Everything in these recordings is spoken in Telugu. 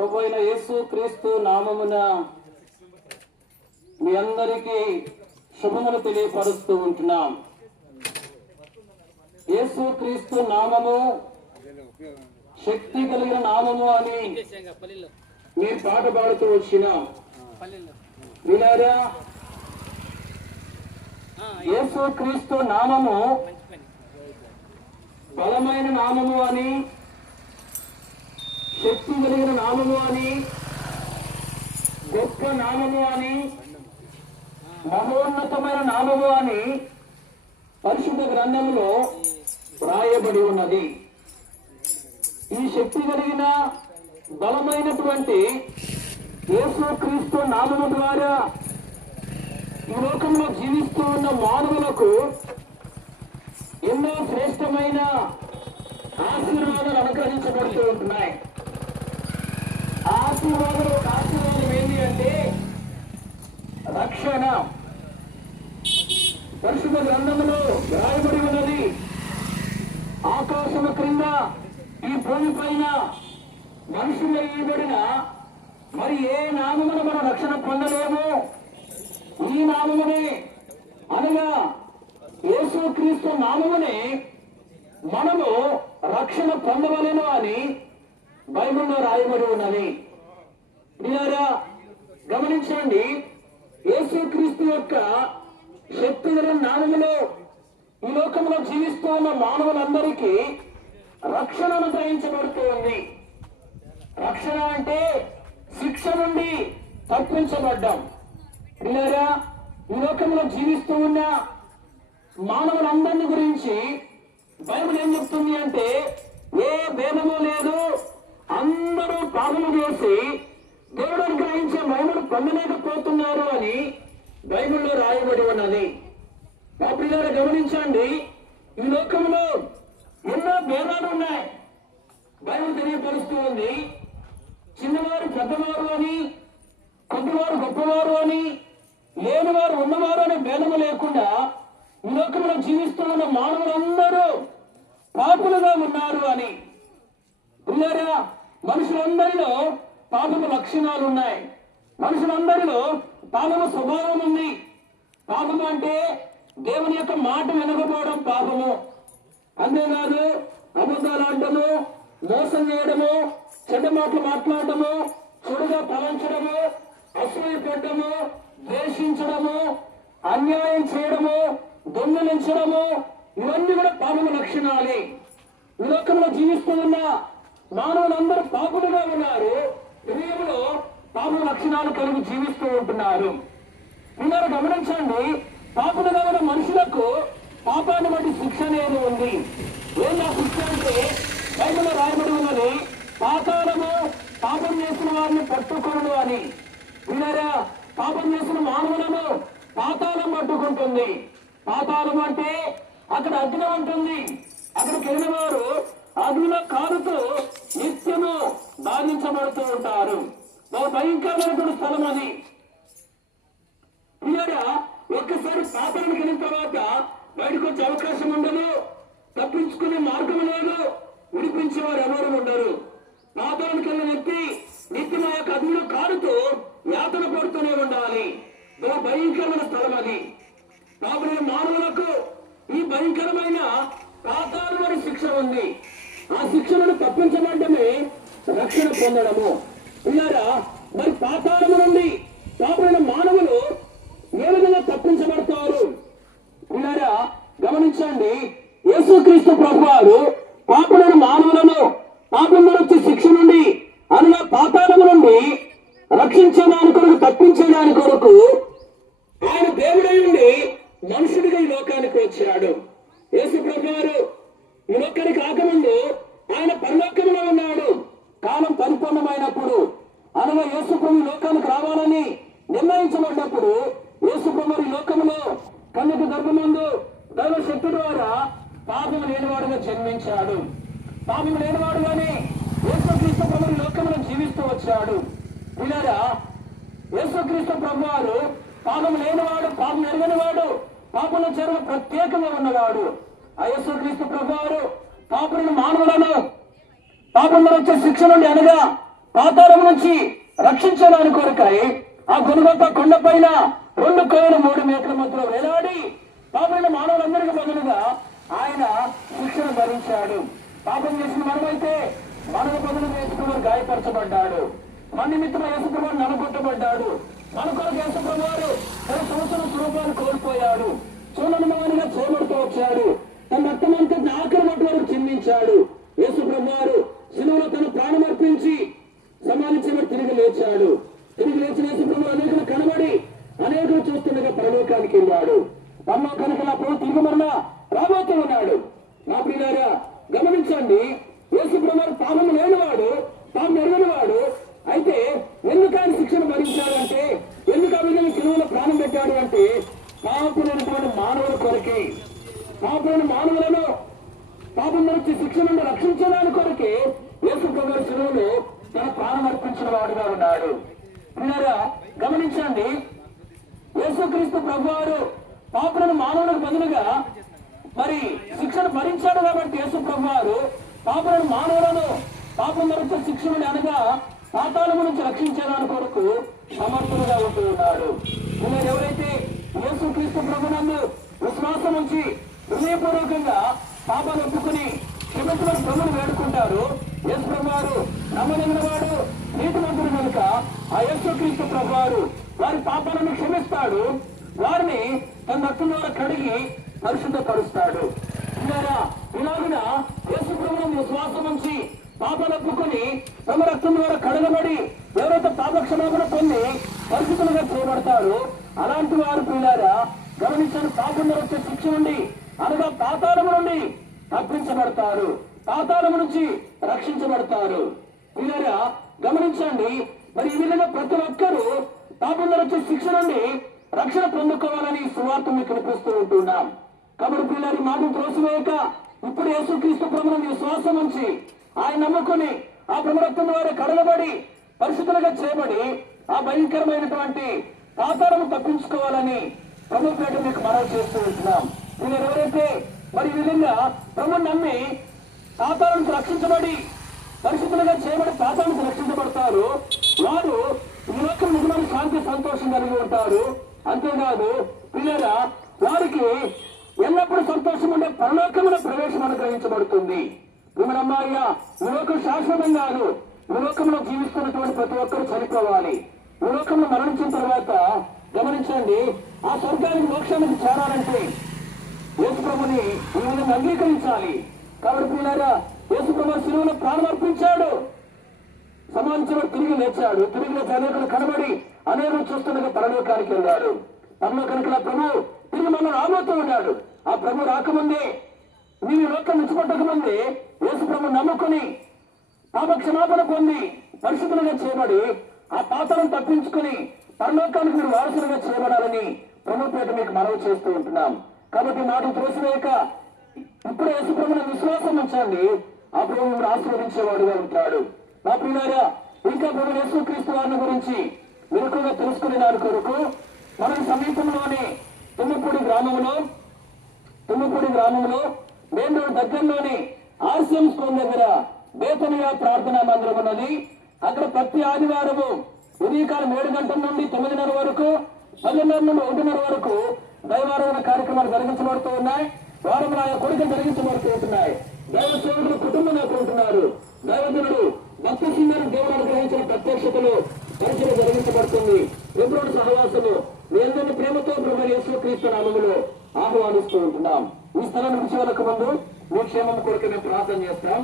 ప్రభు అయిన యేసు క్రీస్తు నామమున మీ అందరికీ శుభములు తెలియపరుస్తూ ఉంటున్నాం. యేసు క్రీస్తు నామము శక్తి కలిగిన నామము అని మీరు పాట పాడుతూ వచ్చినాం. వినారా, యేసు క్రీస్తు నామము బలమైన నామము అని, శక్తి కలిగిన నామము అని, గొప్ప నామము అని, మహోన్నతమైన నామము అని పరిశుద్ధ గ్రంథములో వ్రాయబడి ఉన్నది. ఈ శక్తి కలిగిన బలమైనటువంటి యేసు క్రీస్తు నామము ద్వారా ఈ లోకంలో జీవిస్తూ ఉన్న మానవులకు ఎన్నో శ్రేష్టమైన ఆశీర్వాదాలు అనుగ్రహించబడుతూ ఉంటున్నాయి. ఆశీర్వాదం ఏంటి అంటే రక్షణ. పరిశుద్ధ గ్రంథములో రాయబడి ఉన్నది, ఆకాశము క్రింద ఈ భూమి పైన మనుషులు ఇవ్వబడిన మరి ఏ నామమున మనం రక్షణ పొందలేము. ఈ నామమునే అనగా యేసు క్రీస్తు నామమునే మనము రక్షణ పొందవలెను అని బైబిల్లో రాయబడి ఉన్నది. మీరా గమనించండి, యేసు క్రీస్తు యొక్క శక్తి గల నామములో ఈ లోకంలో జీవిస్తూ ఉన్న మానవులందరికీ రక్షణ అనుగ్రహించబడుతూ ఉంది. రక్షణ అంటే శిక్ష నుండి తప్పించబడ్డాం. మీరా ఈ లోకంలో జీవిస్తూ ఉన్న మానవులందరిని గురించి బైబిల్ ఏం చెప్తుంది అంటే, ఏ భేదము లేదు, అందరూ పాపము చేసి దేవుడు అనుగ్రహించే మహిమను పొందలేకపోతున్నారు అని బైబిల్లో రాయబడి ఉన్నది. మా పిల్లలు గమనించండి, ఈ లోకంలో ఎన్నో భేదాలు ఉన్నాయి. బైబిల్ తెలియపరుస్తూ ఉంది, చిన్నవారు పెద్దవారు అని, కొద్దివారు గొప్పవారు అని, లేనివారు ఉన్నవారు అనే భేదము లేకుండా ఈ లోకంలో జీవిస్తూ ఉన్న మానవులందరూ పాపులుగా ఉన్నారు అని. ఉన్నారా? మనుషులందరిలో పాపము లక్షణాలు ఉన్నాయి. మనుషులందరిలో పాపము స్వభావం ఉంది. పాపము అంటే దేవుని యొక్క మాట వినకపోవడం పాపము. అంతేకాదు అబద్ధాలు ఆడటము, మోసం చేయడము, చెడ్డ మాటలు మాట్లాడటము, చెడుగా తలంచడము, అసూయపడము, ద్వేషించడము, అన్యాయం చేయడము, దొంగలించడము, ఇవన్నీ కూడా పాపము లక్షణాలే. ఈ లోకంలో జీవిస్తూ ఉన్న మానవులందరూ పాపులుగా ఉన్నారు. హృదయంలో పాప లక్షణాలు కలిగి జీవిస్తూ ఉంటున్నారు. మీరు గమనించండి, పాపులుగా ఉన్న మనుషులకు పాపాన్ని బట్టి శిక్ష అనేది ఉంది. ఏం ఆ శిక్ష అంటే బైబిల్లో రాయబడి ఉన్నది, పాతాళము పాపం చేసిన వారిని పట్టుకోడు అని. విన్నారా? పాపం చేసిన మానవులను పాతాళం పట్టుకుంటుంది. పాతాళం అంటే అక్కడ అగ్ని ఉంటుంది. అక్కడికి వెళ్ళిన వారు అగ్నిలో కాలుతూ నిత్యము బాధించబడుతూ ఉంటారు. భయంకరమైనటువంటి స్థలం అది. ఇలా ఒక్కసారి పాతాళానికి వెళ్ళిన తర్వాత బయటకు వచ్చే అవకాశం ఉండదు, తప్పించుకునే మార్గం లేదు, విడిపించేవారు ఎవరు ఉండరు. పాతాళానికి వెళ్ళిన వ్యక్తి నిత్యం ఆ యొక్క అగ్నిలో కాలుతూ యాతన పడుతూనే ఉండాలి. భయంకరమైన స్థలం అది. పాపులైన మానవులకు ఈ భయంకరమైన పాతాళమైన శిక్ష ఉంది. ఆ శిక్షలను తప్పించబడ్డమే రక్షణ పొందడము. ఇలారా మరి పాతాళము నుండి పాపులైన మానవులు ఏ విధంగా తప్పించబడతారు? ఇలారా గమనించండి, యేసుక్రీస్తు ప్రభువారు పాపులైన మానవులను పాపంలో వచ్చే శిక్ష నుండి అనగా పాతాళము నుండి రక్షించేదాని కొరకు, తప్పించేదాని కొరకు ఆయన దేవుడై ఉండి మనుషుడిగా ఈ లోకానికి వచ్చాడు. యేసు ప్రభువారు ఈ లోకానికి రాకముందు ఆయన పరలోకంలో ఉన్నాడు. కాలం పరిపూర్ణమైనప్పుడు అనగా యేసు ప్రభు లోకానికి రావాలని నిర్ణయించబడినప్పుడు యేసు ప్రభు ఈ లోకంలో కన్యక గర్భమందు దైవ శక్తి ద్వారా పాపము లేనివాడుగా జన్మించాడు. పాపము లేనివాడుగానే యేసుక్రీస్తు ప్రభు ఈ లోకంలో జీవిస్తూ వచ్చాడు. ఇలా యేసుక్రీస్తు ప్రభువారు పాపం లేనివాడు, పాపం ఎరగనివాడు, పాపంలో చేరిన ప్రత్యేకంగా ఉన్నవాడు. ఆ యేసుక్రీస్తు ప్రభువారు పాపులను మానవులను పాపంలో వచ్చే శిక్ష నుండి అనగా పాతాళం నుంచి రక్షించడానికి కొరకై ఆ గొలుగొత్త కొండ పైన 2 కోయలు 3 మేకల మధ్యలో వేలాడి పాపమైన మానవులందరికీ బదులుగా ఆయన శిక్షణ భరించాడు. పాపం చేసిన మనమైతే మనకు బదులు యేసుప్రభువు గాయపరచబడ్డాడు. మన నిమిత్తం యేసుప్రభువు నలగొట్టబడ్డాడు. మన కొరకు యేసుప్రభువు తన సంవత్సరం స్వరూపాన్ని కోల్పోయాడు. చూడనుమానిగా చేయబడుతూ వచ్చాడు. తన రక్తమంతా ఆఖరి మట్టి వరకు చిందించాడు. యేసుప్రభువు శిలువలో తన ప్రాణం అర్పించి సమాధించబడి తిరిగి లేచాడు. తిరిగి లేచిన యేసుప్రభువు అనేకులు కనబడి అనేకులు చూస్తుండగా పరలోకానికి వెళ్ళాడు. పరలోకానికి నా ప్రభు తిరిగి మరలా రాబోతూ ఉన్నాడు. నా ప్రియులారా గమనించండి, యేసుప్రభువు పాపం లేనివాడు, పాపం ఎరగనివాడు. అయితే ఎందుకు ఆయన శిక్షణ భరించాడంటే, ఎందుకు ఆ విధంగా శిలువలో ప్రాణం పెట్టాడు అంటే, పాపులైనటువంటి మానవుల కొరకే, పాపులైన మానవులను పాపం నుంచి శిక్షణ నుండి రక్షించడానికి కొరకే యేసుప్రభువు శిలువలో తన ప్రాణం అర్పించిన వాడుగా ఉన్నాడు. ప్రియులారా గమనించండి, యేసుక్రీస్తు ప్రభువారు పాపులను మానవులకు బదులుగా మరి శిక్షణ భరించాడు. కాబట్టి యేసు ప్రభువారు పాపులను మానవులను పాపం మరింత శిక్షణ అనగా పాతాళము నుంచి రక్షించడానికి కొరకు సమర్థులుగా ఉంటూ ఉన్నాడు. మీరు ఎవరైతే యేసుక్రీస్తు ప్రభునందు విశ్వాసం ఉంచి హృదయపూర్వకంగా పాపాలు ఒప్పుకుని క్షమించమని ప్రభుని వేడుకుంటారు, యేసు ప్రభువారు నమ్మదగిన వాడు, నీతిమంతుడు కనుక ఆ యేసుక్రీస్తు ప్రభువారు వారి పాపాలను క్షమిస్తాడు. వారిని తన రక్తం ద్వారా కడిగి పరిశుద్ధపరుస్తాడు. ఇలాగిన యేసు ప్రభువును విశ్వాసం ఉంచి పాపాలు ఒప్పుకొని తమ రక్తం ద్వారా కడగబడి ఎవరైతే పాప క్షమాపణ పొంది పరిశుద్ధులుగా చేయబడతారు, అలాంటి వారు పిల్లారా గమనించని పాపం వచ్చే శిక్ష నుండి అనగా పాతాళము నుండి తప్పించబడతారు, పాతాళము నుంచి రక్షించబడతారు. పిల్లారా గమనించండి, మరి ఈ విధంగా ప్రతి ఒక్కరూ పాపం వచ్చే శిక్ష నుండి రక్షణ పొందుకోవాలని సువార్త మీకు వినిపిస్తూ ఉంటున్నాం. కాబట్టి పిల్లలు మాటలు త్రోసివేయక ఇప్పుడు యేసుక్రీస్తు ప్రభువును విశ్వాసం ఉంచి ఆయన నమ్ముకుని ఆ ప్రభు రక్తం ద్వారా కడగబడి పరిశుద్ధులుగా చేయబడి ఆ భయంకరమైనటువంటి పాతాలను తప్పించుకోవాలని ప్రభు పేట మీకు మనవి చేస్తూ ఉంటున్నాం. మీరు ఎవరైతే మరి ఈ విధంగా ప్రభుని నమ్మి పాతాల నుంచి రక్షించబడి పరిశుద్ధులుగా చేయబడి పాతాల నుంచి రక్షించబడతారు, వారు ఈ లోకం నిజమైన శాంతి సంతోషం కలిగి ఉంటారు. అంతేకాదు పిల్లరా వారికి ఎల్లప్పుడూ సంతోషం ఉండే పరలోకమున ప్రవేశం అనుగ్రహించబడుతుంది. విమరమ్మాయ్య ఈ లోకం శాశ్వతం కాదు. ఈ లోకంలో జీవిస్తున్నటువంటి ప్రతి ఒక్కరు చనిపోవాలి. ఈ లోకంలో మరణించిన తర్వాత గమనించండి, ఆ స్వర్గానికి మోక్షానికి చేరాలంటే యేసుప్రభుని ఈ విధంగా అంగీకరించాలి. కాబట్టి పిల్లరా యేసుప్రభు శిలువలో ప్రాణం అర్పించాడు, సమాధించబడి తిరిగి లేచాడు. తిరిగి లేచి అనేకులు కనబడి అనేకులు చూస్తుండగా పరలోకానికి వెళ్ళాడు. పరలోకానికి ప్రభు తిరిగి మనం రాబోతూ ఉన్నాడు. ఆ ప్రభు రాకముందే మీరు లోకం విడిచిపెట్టక ముందే యేసు ప్రభు నమ్ముకుని పాప క్షమాపణ పొంది పరిశుద్ధులుగా చేయబడి ఆ పాత్రను తప్పించుకుని పరలోకానికి మీరు వారసులుగా చేయబడాలని ప్రభు పేట మీకు మనవి చేస్తూ ఉంటున్నాం. కాబట్టి మాటలు త్రోసివేయక ఇప్పుడు యేసు ప్రభువుని విశ్వాసం ఉంచండి, ఆ ప్రభు మీరు ఆశీర్వదించేవాడుగా ఉంటాడు. నా ప్రియులారా ఇంకా ప్రభు యేసుక్రీస్తు వారిని గురించి మెరుకుగా తెలుసుకునే దాని కొరకు మనకు సమీపంలోని తుమ్మపూడి గ్రామంలో మెయిన్ రోడ్ దగ్గరలోని ఆర్సిఎం స్కూల్ దగ్గర బేతనియా ప్రార్థనా మందిరం ఉన్నది. అక్కడ ప్రతి ఆదివారము ఉదయకాలం 7 గంటల నుండి 9:30 వరకు, 10:30 నుండి 1:30 వరకు దైవారాధన కార్యక్రమాలు జరిగించబడుతూ ఉన్నాయి. వారంలో ఆయా కొడుకులు జరిగించబడుతూ ఉంటున్నాయి. దైవ సేవకులు కుటుంబంగా ఉంటున్నారు. దైవజనుడు భక్తి సింగారు దేవుడు అనుగ్రహించిన ప్రత్యక్షతలు పరిచయం జరిగించబడుతుంది. ఎప్పుడు సహవాసము మీ అందరినీ ప్రేమతో ప్రభు యేసుక్రీస్తు నామములో ఆహ్వానిస్తూ ఉంటున్నాం. ఈ స్థలాన్ని విడిచేవాళ్ళకు ముందు మీ క్షేమం కొరకు మేము ప్రార్థన చేస్తాం.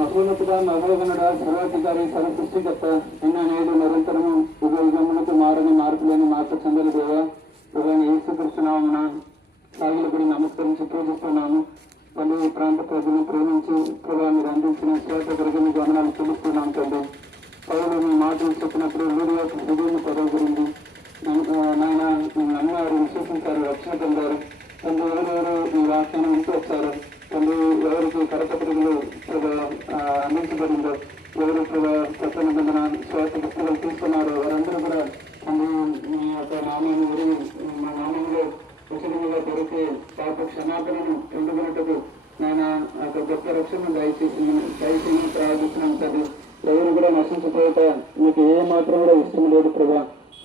మహోన్నతుడ మహోగనుడ సర్వాధికారి సర్వ సృష్టికర్త నిన్న నేడు నిరంతరము యుగములకు మారని మార్పులేని మార్పు చెందలు దేవ ప్రభాని యేసుకృష్ణనామమున సాగిలపడి నమస్కరించి పూజిస్తున్నాము. పలు ప్రాంత ప్రజలను ప్రేమించి ప్రభావ మీరు అందించిన శ్రేత కొరకు మీ గమనాలు చెల్లిస్తున్నాం తండ్రి. పౌరులు మీ మాటలు చెప్పినప్పుడు వీడియో హృదయం పదవురింది నాయన నమ్మారు, విశ్వసించారు, రక్షణ పొందారు తండ్రి. ఎవరెవరు మీ వాక్యాన్ని వింటూ వచ్చారు తండ్రి, ఎవరికి కరపత్రికలు అందించబడి చేయబడిందో, ఎవరు ప్రభా కొత్త నిబంధన స్వార్థ పుస్తకాలు తీసుకున్నారో వారందరూ కూడా తండ్రి మీ యొక్క నామాన్ని ఎరిగి మా నామంలో ఉచితంగా దొరికే పాప క్షమాపణను పొందుకున్నట్టుకు నేను ఒక గొప్ప రక్షణ దయచేసి ప్రార్థిస్తున్నాను తండ్రి. ఎవరు కూడా నశించిపోయేట మీకు ఏ మాత్రం కూడా ఇష్టం లేదు ప్రభా.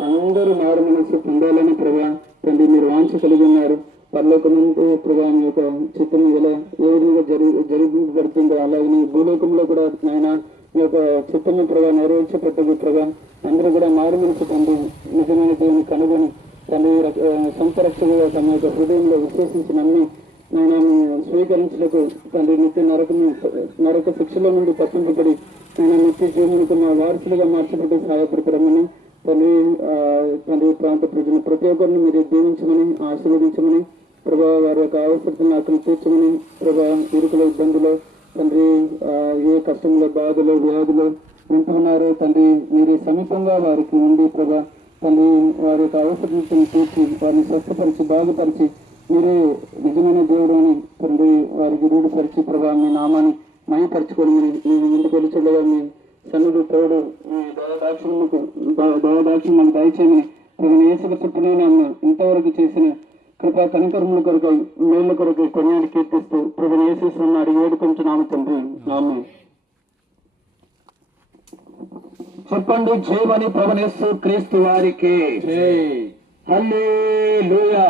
అందరూ మారు మనసు పొందాలని ప్రభా తండ్రి మీరు వాంఛ కలిగి ఉన్నారు. పరలోకముందు ప్రభా మీ యొక్క చిత్తం ఎలా ఏ విధంగా జరుగుబడుతుందో అలాగే భూలోకంలో కూడా ఆయన మీ యొక్క చిత్తము ప్రభా నెరవేర్చబడ్డది ప్రభా. అందరూ కూడా మారు మనసు పొంది నిజమైన దేవుని కనుగొని తండ్రి సొంత రక్షకుగా తమ యొక్క హృదయంలో విశ్వసించి నమ్మి ఆయన స్వీకరించలకు తండ్రి నిత్య నరక శిక్షలో నుండి తప్పింపబడి ఆయన నిత్య జీవనకు వారసులుగా మార్చబడి సహాయపడతారమని తండ్రి తండ్రి ప్రాంత ప్రజలు ప్రతి ఒక్కరిని మీరు దీవించమని ఆశీర్వదించమని ప్రభా వారి యొక్క అవసరతను అతను తీర్చమని ప్రభా ఇరుకుల ఇబ్బందులు తండ్రి ఏ కష్టంలో బాధలు వ్యాధులు వింటున్నారో తండ్రి మీరు సమీపంగా వారికి ఉండి ప్రభా తండ్రి వారి యొక్క అవసరతను తీర్చి వారిని స్వస్థపరిచి బాగుపరిచి మీరే నిజమైన దేవుడు అని తండ్రి వారికి రూఢపరిచి ప్రభా మీ నామాన్ని మయపరచుకొని మీరు ముందుకు వెళ్ళిచుండగా మీ సన్నుడు తోడు మీ దయాదాక్షిణ్యం మనకు దయచేయమని ప్రజలు ఏసుక చుట్టూనే ఇంతవరకు చేసిన కృపా కనికరముల కొరకు మేళ్ల కొరకు కొన్యాన్ని కీర్తిస్తూ ప్రజలు ఏసేస్తున్న అడిగి వేడుకుంటున్నాము తండ్రి. ఆమేన్. చెప్పండి జయమని ప్రభునేసు క్రీస్తు వారికి. హల్లెలూయా.